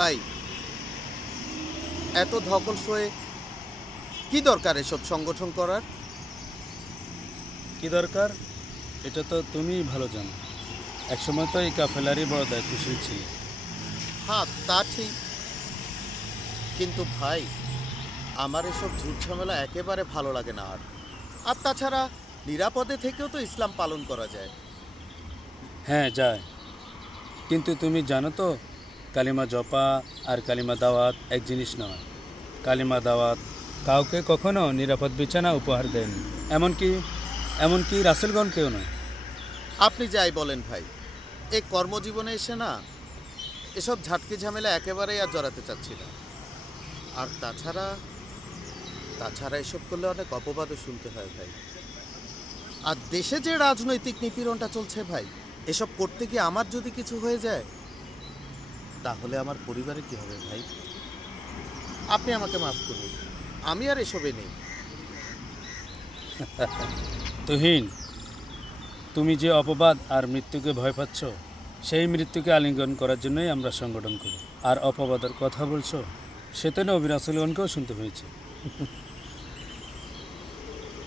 ভাই, এত ধকল সয়ে কি দরকার এসব সংগঠন করার? কি দরকার এটা তো তুমিই ভালো জানো। একসময় তো এই কাফেলারই বড় দায়িত্বশীল ছিল। হ্যাঁ, তা ঠিক, কিন্তু ভাই আমার এসব ঝুট ঝামেলা একেবারে ভালো লাগে না। আর তাছাড়া নিরাপদে থেকেও তো ইসলাম পালন করা যায়। হ্যাঁ যায়, কিন্তু তুমি জানো তো কালিমা জপা আর কালিমা দাওয়াত এক জিনিস নয়। কালিমা দাওয়াত কাউকে কখনো নিরাপদ বিছানা উপহার দেয়নি, এমনকি রাসেলগণকেও নয়। আপনি যাই বলেন ভাই, এই কর্মজীবনে এসে না এসব ঝাটকি ঝামেলা একেবারেই আর জড়াতে চাচ্ছি না। আর তাছাড়া এসব করলে অনেক অপবাদও শুনতে হয় ভাই। আর দেশে যে রাজনৈতিক নিপীড়নটা চলছে ভাই, এসব করতে গিয়ে আমার যদি কিছু হয়ে যায় তাহলে আমার পরিবারে কি হবে ভাই? আপনি আমাকে মাফ করুন, আমি আর এসবে নেই। তুহিন, তুমি যে অপবাদ আর মৃত্যুকে ভয় পাচ্ছ, সেই মৃত্যুকে আলিঙ্গন করার জন্যই আমরা সংগঠন করি। আর অপবাদের কথা বলছো, সেটা নবী রাসূলগণকেও শুনতে হয়েছে।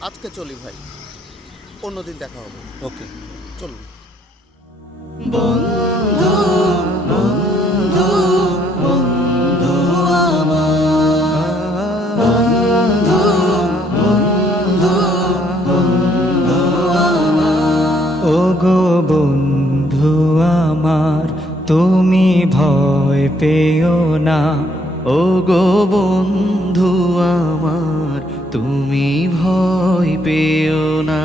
আজকে চলি ভাই, অন্যদিন দেখা হবে। ওকে, চলুন। বন্ধু বন্ধু বন্ধু আমার, বন্ধু বন্ধু বন্ধু আমার, ওগো বন্ধু আমার তুমি ভয় পেও না, ওগো বন্ধু আমার তুমি ভয় পেও না।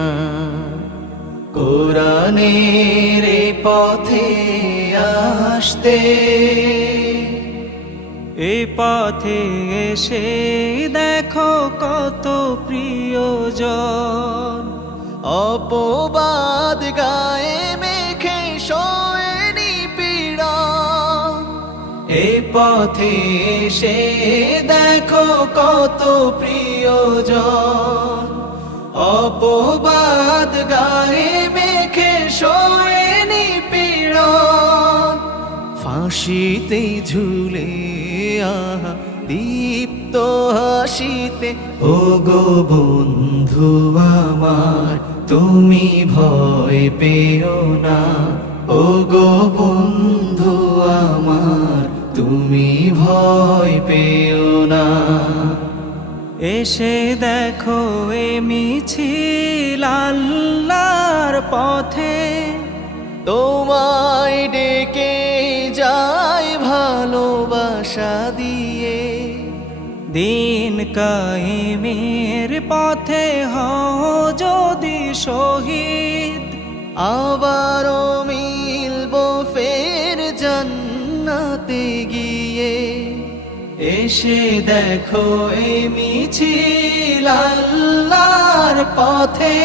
কোরআনের পথে আসতে, এ পথে এসে দেখো কত প্রিয়জন, অপবাদ গায়ে মেখে শোয়নি পীড়ন। এ পথে এসে দেখো কত প্রিয়জন, অপবাদ গায়ে মেখে শোয়নি পীড়ন। ফাঁসিতে ঝুলে আহা দীপ্ত হাসিতে, ওগো বন্ধু আমার তুমি ভয় পেও না, ওগো বন্ধু আমার তুমি ভয় পেও না। এসে দেখো এ মিছিল আল্লাহর পথে, তোমায় ডেকে যায় ভালোবাসা দিয়ে। দিন কায়েমের পথে হও যদি শহীদ, আবারও মিলবো ফের জান্নাতে গিয়ে। এসে দেখো এ মিছিল আল্লাহর পথে,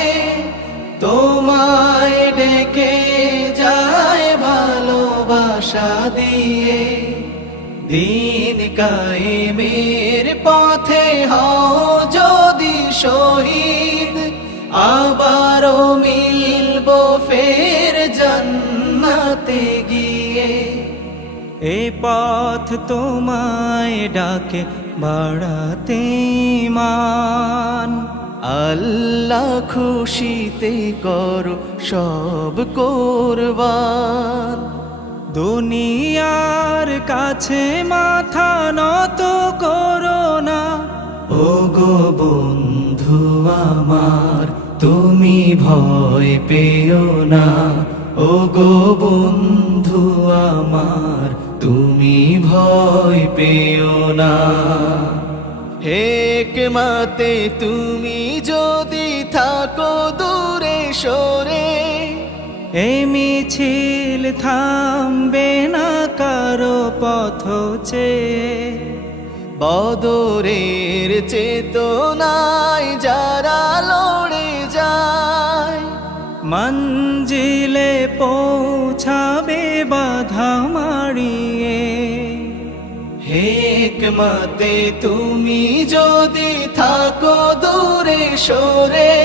তোমায় ডেকে যায় ভালোবাসা দিয়ে। দিন কায়েমের পথে হও যদি শহীদ, আবারও মিলবো ফের জান্নাতে গিয়ে। এ পথ তোমায় ডাকে বাড়াতে মান, আল্লাহ খুশিতে করো সব কোরবান। দুনিয়ার কাছে মাথা নত করো না, ওগো বন্ধু আমার তুমি ভয় পেও না, ওগো বন্ধু আমার তুমি ভয় পেও না। হিকমতে তুমি যদি থাকো দূরে সরে, এই মিছিল থামবে না কারো পথ চেয়ে। বদরের চেতনায় যারা লড়ে যায়, মঞ্জিলে পৌঁছাবে বাধা মারিয়ে। হিকমতে তুমি যদি থাকো দূরে সরে,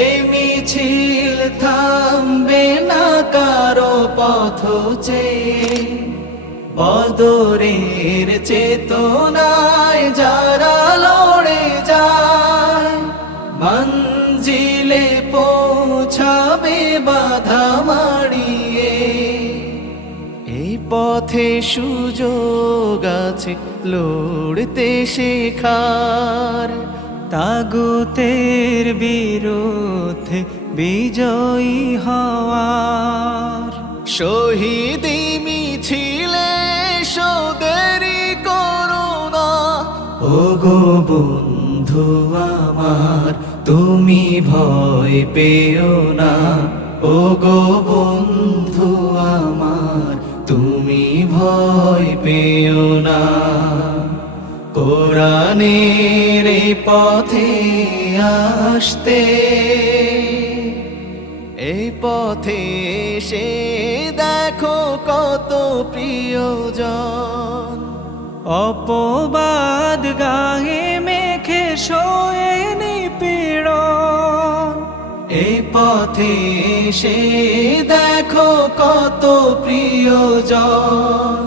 এই মিছিল থামবে না কারো পথ চেয়ে। বদরের চেতনায় যারা লড়ে যায় মঞ্জিলে পৌঁছাবে বাধা মাড়িয়ে। এই পথে সুযোগ আছে লড়তে শেখার, তাগুতের বিরুদ্ধে বিজয়ী হওয়ার। শহীদি মিছিলে সদেরি করুণা, ও গো বন্ধু আমার তুমি ভয় পেও না, ও গো বন্ধু আমার তুমি ভয় পেও না। কোরআনের এই পথে আসতে, এই পথে এসে দেখো কত প্রিয়জন। অপবাদ গায়ে মেখে শোয়ে নিপীড়ন, এই পথে এসে দেখো কত প্রিয়জন।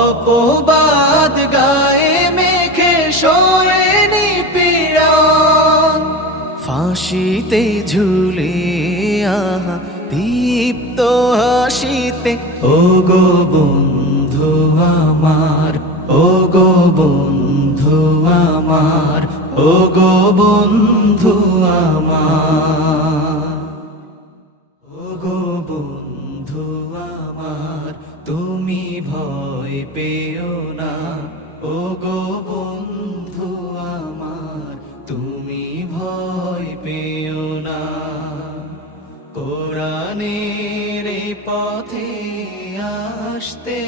অপবাদ গায়ে মেখে শোয়ে নিপীড়ন, ফাঁসিতে ঝুলে আহা দীপ্ত হাসিতে। ও গো বন্ধু আমার, ও গো বন্ধু আমার, ও গো বন্ধু আমার, ও গো বন্ধু আমার তুমি ভয় পেও না, ও গো বন্ধু আমার তুমি ভয় পেও না। কোরআনের এই পথে আসতে